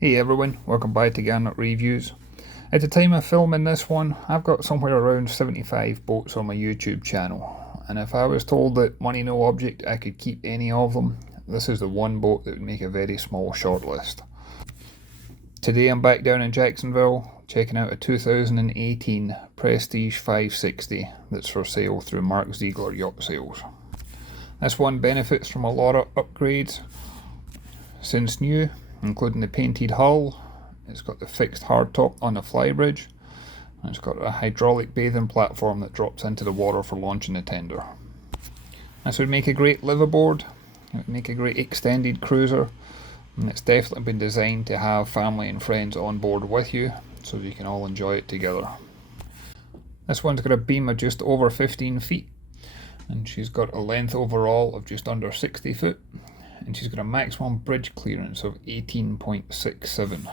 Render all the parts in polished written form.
Hey everyone, welcome back to Garnock Reviews. At the time of filming this one, I've got somewhere around 75 boats on my YouTube channel, and if I was told that money no object I could keep any of them, this is the one boat that would make a very small shortlist. Today I'm back down in Jacksonville checking out a 2018 Prestige 560 that's for sale through Mark Ziegler Yacht Sales. This one benefits from a lot of upgrades since new, including the painted hull. It's got the fixed hardtop on the Flybridge, and it's got a hydraulic bathing platform that drops into the water for launching the tender. This would make a great liveaboard, it would make a great extended cruiser, and it's definitely been designed to have family and friends on board with you, so you can all enjoy it together. This one's got a beam of just over 15 feet, and she's got a length overall of just under 60 foot, and she's got a maximum bridge clearance of 18.67.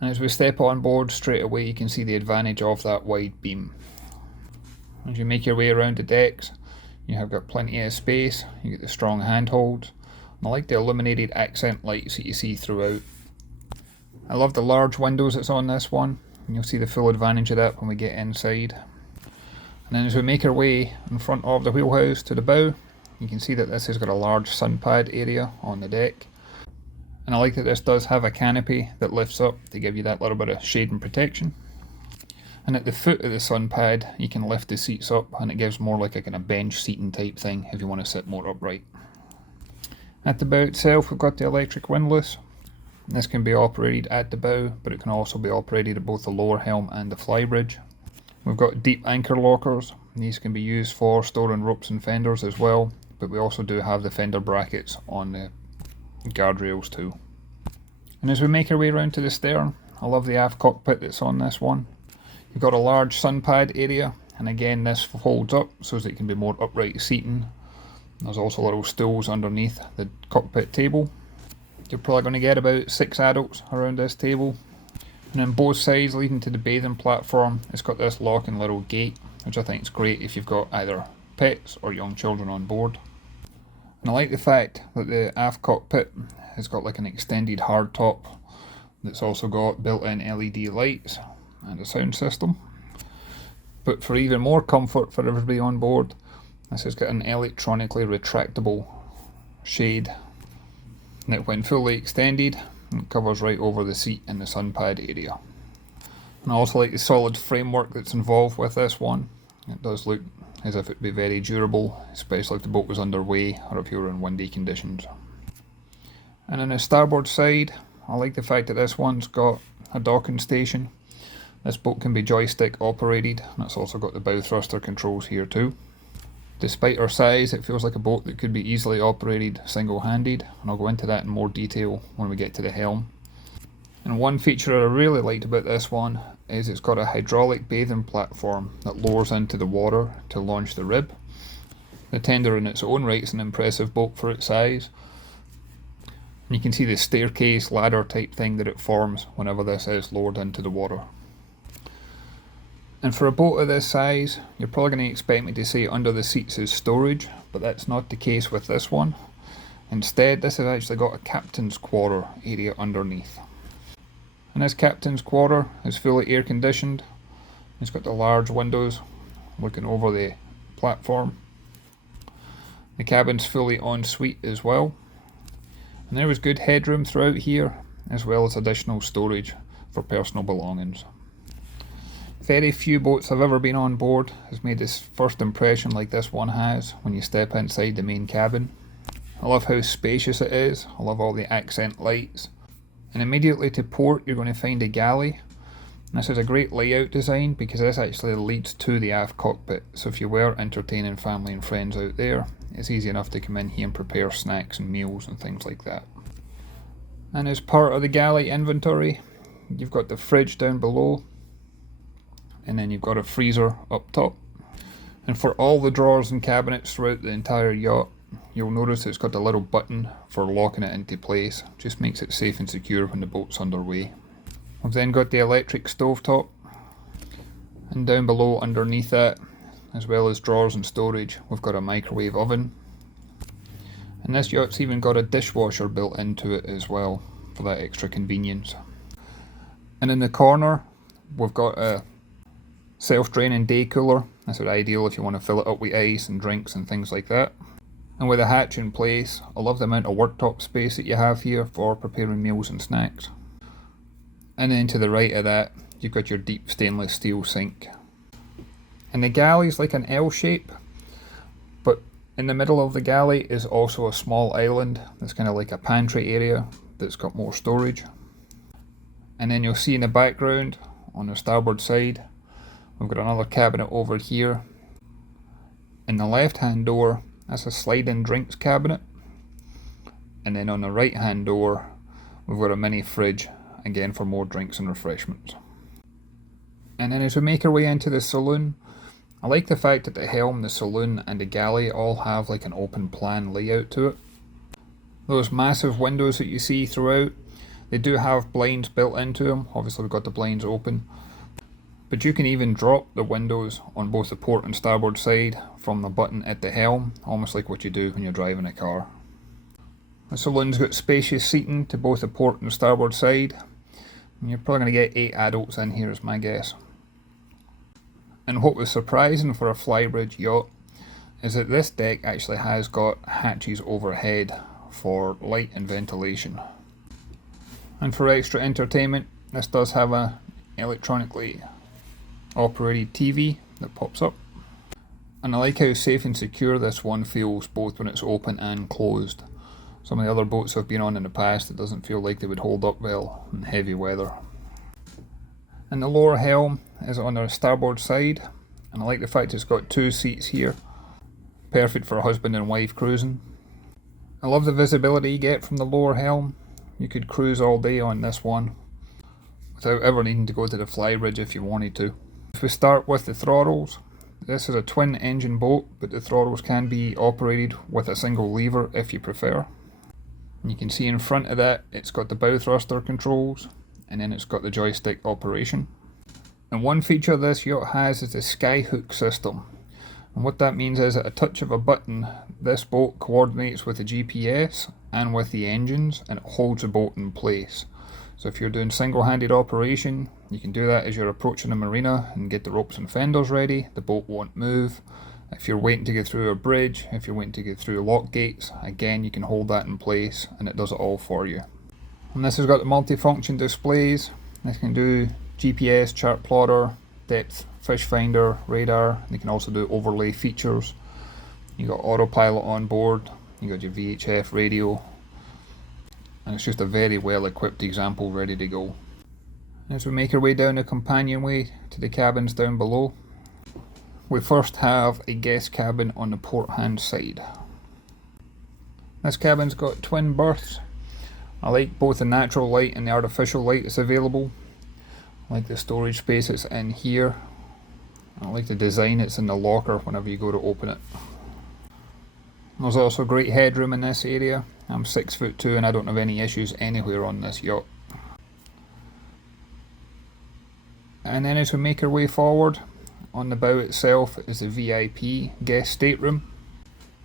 And as we step on board straight away, you can see the advantage of that wide beam. As you make your way around the decks, you have got plenty of space, you get the strong handholds, and I like the illuminated accent lights that you see throughout. I love the large windows that's on this one, and you'll see the full advantage of that when we get inside. And then as we make our way in front of the wheelhouse to the bow, you can see that this has got a large sun pad area on the deck. And I like that this does have a canopy that lifts up to give you that little bit of shade and protection. And at the foot of the sun pad, you can lift the seats up, and it gives more like a kind of bench seating type thing if you want to sit more upright. At the bow itself, we've got the electric windlass. This can be operated at the bow, but it can also be operated at both the lower helm and the flybridge. We've got deep anchor lockers. These can be used for storing ropes and fenders as well, but we also do have the fender brackets on the guardrails too. And as we make our way around to the stern, I love the aft cockpit that's on this one. You've got a large sun pad area, and again this folds up so that it can be more upright seating. There's also little stools underneath the cockpit table. You're probably going to get about 6 adults around this table. And on both sides leading to the bathing platform, it's got this locking little gate, which I think is great if you've got either pets or young children on board. And I like the fact that the aft cockpit has got like an extended hardtop that's also got built-in LED lights and a sound system. But for even more comfort for everybody on board, this has got an electronically retractable shade that when fully extended, it covers right over the seat in the sun pad area. And I also like the solid framework that's involved with this one. It does look as if it would be very durable, especially if the boat was underway or if you were in windy conditions. And on the starboard side, I like the fact that this one's got a docking station. This boat can be joystick operated, and it's also got the bow thruster controls here too. Despite her size, it feels like a boat that could be easily operated single-handed, and I'll go into that in more detail when we get to the helm. And one feature I really liked about this one is it's got a hydraulic bathing platform that lowers into the water to launch the rib. The tender in its own right is an impressive boat for its size. And you can see the staircase ladder type thing that it forms whenever this is lowered into the water. And for a boat of this size, you're probably going to expect me to say under the seats is storage, but that's not the case with this one. Instead, this has actually got a captain's quarter area underneath. And this captain's quarter is fully air conditioned. It's got the large windows looking over the platform. The cabin's fully en suite as well. And there is good headroom throughout here, as well as additional storage for personal belongings. Very few boats I've ever been on board has made this first impression like this one has when you step inside the main cabin. I love how spacious it is. I love all the accent lights. And immediately to port, you're going to find a galley. And this is a great layout design because this actually leads to the aft cockpit. So if you were entertaining family and friends out there, it's easy enough to come in here and prepare snacks and meals and things like that. And as part of the galley inventory, you've got the fridge down below, and then you've got a freezer up top. And for all the drawers and cabinets throughout the entire yacht, you'll notice it's got a little button for locking it into place. Just makes it safe and secure when the boat's underway. We've then got the electric stovetop, and down below underneath that, as well as drawers and storage, we've got a microwave oven. And this yacht's even got a dishwasher built into it as well. for that extra convenience. And in the corner, we've got a self-draining day cooler. This is ideal if you want to fill it up with ice and drinks and things like that. And with a hatch in place, I love the amount of worktop space that you have here for preparing meals and snacks. And then to the right of that, you've got your deep stainless steel sink. And the galley's like an L shape, but in the middle of the galley is also a small island that's kind of like a pantry area that's got more storage. And then you'll see in the background on the starboard side, we've got another cabinet over here. In the left hand door, that's a sliding drinks cabinet. And then on the right hand door, we've got a mini fridge, again for more drinks and refreshments. And then as we make our way into the saloon, I like the fact that the helm, the saloon and the galley all have like an open plan layout to it. Those massive windows that you see throughout, they do have blinds built into them. Obviously we've got the blinds open. But you can even drop the windows on both the port and starboard side from the button at the helm, almost like what you do when you're driving a car. The saloon's got spacious seating to both the port and starboard side. And you're probably going to get 8 adults in here is my guess. And what was surprising for a Flybridge yacht is that this deck actually has got hatches overhead for light and ventilation. And for extra entertainment, this does have a electronically operated TV that pops up. And I like how safe and secure this one feels both when it's open and closed. Some of the other boats I've been on in the past, it doesn't feel like they would hold up well in heavy weather. And the lower helm is on the starboard side, and I like the fact it's got 2 seats here, perfect for husband and wife cruising. I love the visibility you get from the lower helm. You could cruise all day on this one without ever needing to go to the Flybridge if you wanted to. If we start with the throttles, this is a twin engine boat, but the throttles can be operated with a single lever if you prefer. And you can see in front of that it's got the bow thruster controls, and then it's got the joystick operation. And one feature this yacht has is the skyhook system. And what that means is at a touch of a button, this boat coordinates with the GPS and with the engines, and it holds the boat in place. So if you're doing single-handed operation, you can do that as you're approaching the marina and get the ropes and fenders ready. The boat won't move. If you're waiting to get through a bridge, if you're waiting to get through lock gates, again you can hold that in place and it does it all for you. And this has got the multi-function displays. This can do GPS, chart plotter, depth, fish finder, radar. You can also do overlay features. You got autopilot on board. You got your VHF radio. And it's just a very well equipped example ready to go. As we make our way down the companionway to the cabins down below, we first have a guest cabin on the port hand side. This cabin's got twin berths. I like both the natural light and the artificial light that's available. I like the storage space that's in here. I like the design that's in the locker whenever you go to open it. There's also great headroom in this area. I'm 6'2" and I don't have any issues anywhere on this yacht. And then as we make our way forward, on the bow itself is the VIP guest stateroom.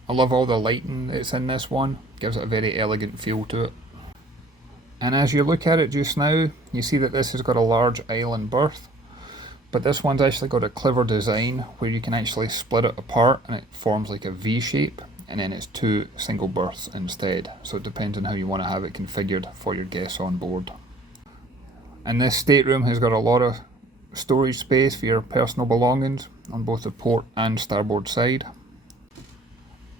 I love all the lighting that's in this one, gives it a very elegant feel to it. And as you look at it just now, you see that this has got a large island berth, but this one's actually got a clever design where you can actually split it apart and it forms like a V shape, and then it's 2 single berths instead. So it depends on how you want to have it configured for your guests on board. And this stateroom has got a lot of storage space for your personal belongings on both the port and starboard side.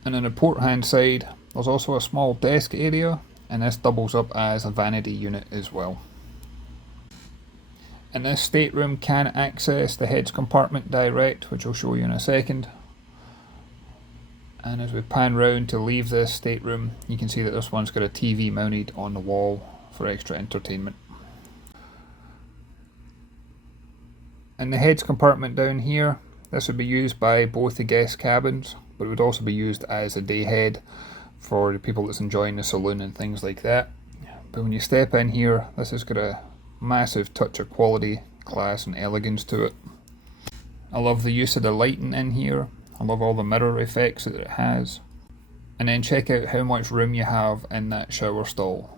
And on the port hand side, there's also a small desk area, and this doubles up as a vanity unit as well. And this stateroom can access the heads compartment direct, which I'll show you in a second. And as we pan round to leave this stateroom, you can see that this one's got a TV mounted on the wall for extra entertainment. And the heads compartment down here, this would be used by both the guest cabins, but it would also be used as a day head for the people that's enjoying the saloon and things like that. But when you step in here, this has got a massive touch of quality, class and elegance to it. I love the use of the lighting in here. I love all the mirror effects that it has. And then check out how much room you have in that shower stall.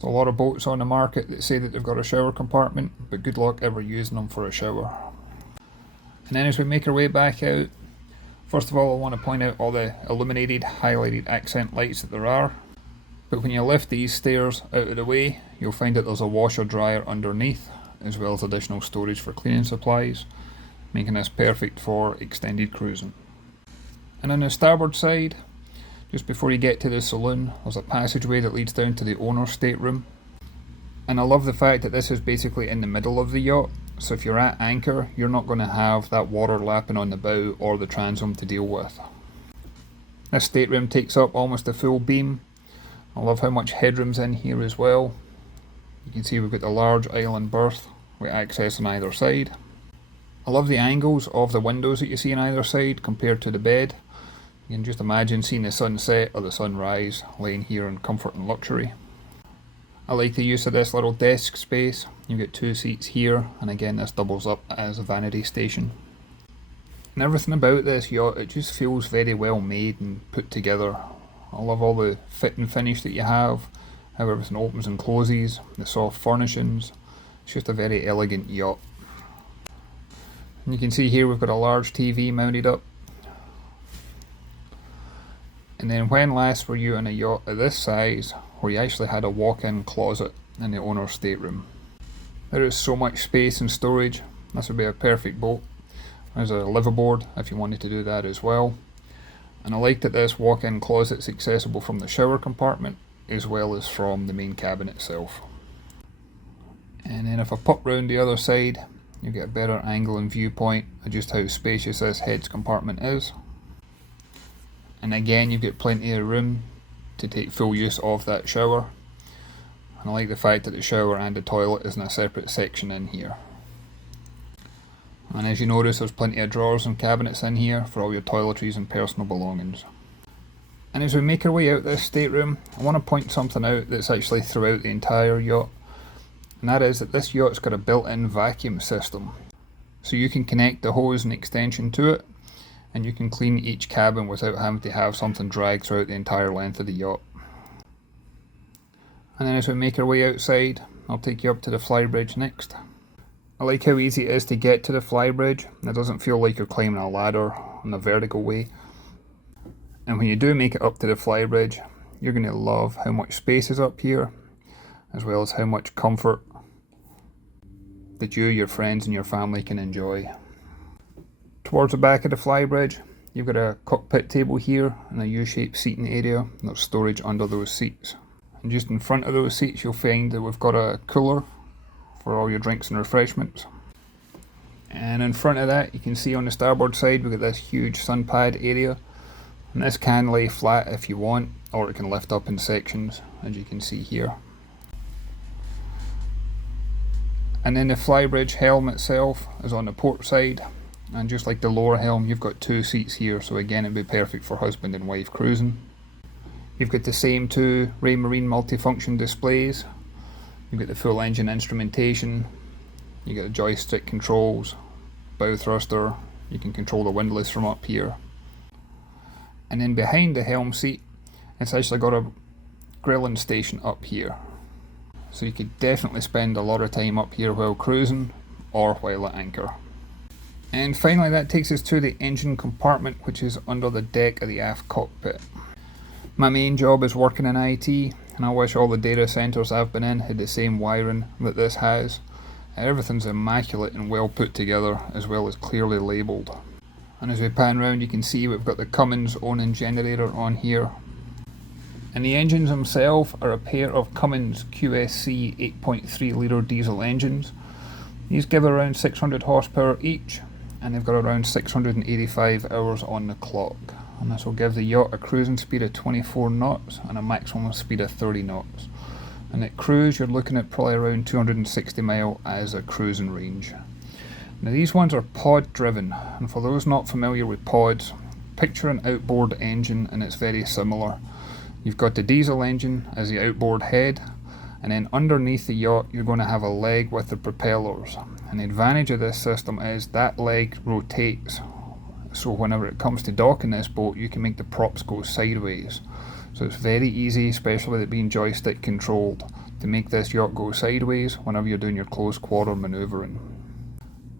There's A lot of boats on the market that say that they've got a shower compartment, but good luck ever using them for a shower. And then as we make our way back out, first of all I want to point out all the illuminated, highlighted accent lights that there are. But when you lift these stairs out of the way, you'll find that there's a washer dryer underneath, as well as additional storage for cleaning supplies, making this perfect for extended cruising. And on the starboard side, just before you get to the saloon, there's a passageway that leads down to the owner's stateroom. And I love the fact that this is basically in the middle of the yacht, so if you're at anchor, you're not going to have that water lapping on the bow or the transom to deal with. This stateroom takes up almost a full beam. I love how much headroom's in here as well. You can see we've got the large island berth with access on either side. I love the angles of the windows that you see on either side compared to the bed. You can just imagine seeing the sunset or the sunrise laying here in comfort and luxury. I like the use of this little desk space. You get 2 seats here, and again this doubles up as a vanity station. And everything about this yacht, it just feels very well made and put together. I love all the fit and finish that you have, how everything opens and closes, the soft furnishings. It's just a very elegant yacht. And you can see here we've got a large TV mounted up. And then when last were you in a yacht of this size where you actually had a walk-in closet in the owner's stateroom? There is so much space and storage. This would be a perfect boat. There's a liveaboard if you wanted to do that as well. And I like that this walk-in closet is accessible from the shower compartment as well as from the main cabin itself. And then if I pop round the other side, you get a better angle and viewpoint of just how spacious this heads compartment is. And again, you've got plenty of room to take full use of that shower. And I like the fact that the shower and the toilet is in a separate section in here. And as you notice, there's plenty of drawers and cabinets in here for all your toiletries and personal belongings. And as we make our way out this stateroom, I want to point something out that's actually throughout the entire yacht. And that is that this yacht's got a built-in vacuum system. So you can connect the hose and extension to it, and you can clean each cabin without having to have something dragged throughout the entire length of the yacht. And then as we make our way outside, I'll take you up to the Flybridge next. I like how easy it is to get to the Flybridge. It doesn't feel like you're climbing a ladder in a vertical way. And when you do make it up to the Flybridge, you're going to love how much space is up here, as well as how much comfort that you, your friends and your family can enjoy. Towards the back of the Flybridge, you've got a cockpit table here and a U-shaped seating area. There's storage under those seats. And just in front of those seats you'll find that we've got a cooler for all your drinks and refreshments. And in front of that you can see on the starboard side we've got this huge sun pad area. And this can lay flat if you want, or it can lift up in sections, as you can see here. And then the Flybridge helm itself is on the port side. And just like the lower helm, you've got 2 seats here, so again it'd be perfect for husband and wife cruising. You've got the same 2 Raymarine multifunction displays. You've got the full engine instrumentation. You've got the joystick controls, bow thruster. You can control the windlass from up here. And then behind the helm seat, it's actually got a grilling station up here. So you could definitely spend a lot of time up here while cruising or while at anchor. And finally that takes us to the engine compartment, which is under the deck of the aft cockpit. My main job is working in IT, and I wish all the data centres I've been in had the same wiring that this has. Everything's immaculate and well put together, as well as clearly labelled. And as we pan round you can see we've got the Cummins Onan generator on here. And the engines themselves are a pair of Cummins QSC 8.3 litre diesel engines. These give around 600 horsepower each, and they've got around 685 hours on the clock. And this will give the yacht a cruising speed of 24 knots and a maximum speed of 30 knots. And at cruise you're looking at probably around 260 mile as a cruising range. Now these ones are pod driven, and for those not familiar with pods, picture an outboard engine and it's very similar. You've got the diesel engine as the outboard head, and then underneath the yacht you're going to have a leg with the propellers. And the advantage of this system is that leg rotates, so whenever it comes to docking this boat you can make the props go sideways. So it's very easy, especially with it being joystick controlled, to to make this yacht go sideways whenever you're doing your close quarter manoeuvring.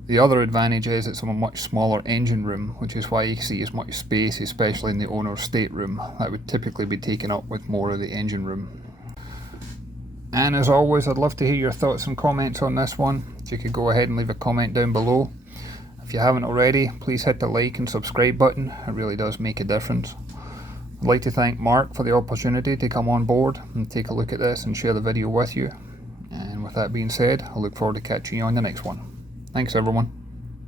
The other advantage is it's a much smaller engine room, which is why you see as much space, especially in the owner's stateroom, that would typically be taken up with more of the engine room. And as always, I'd love to hear your thoughts and comments on this one. If you could go ahead and leave a comment down below. If you haven't already, please hit the like and subscribe button, it really does make a difference. I'd like to thank Mark for the opportunity to come on board and take a look at this and share the video with you. And with that being said, I look forward to catching you on the next one. Thanks everyone.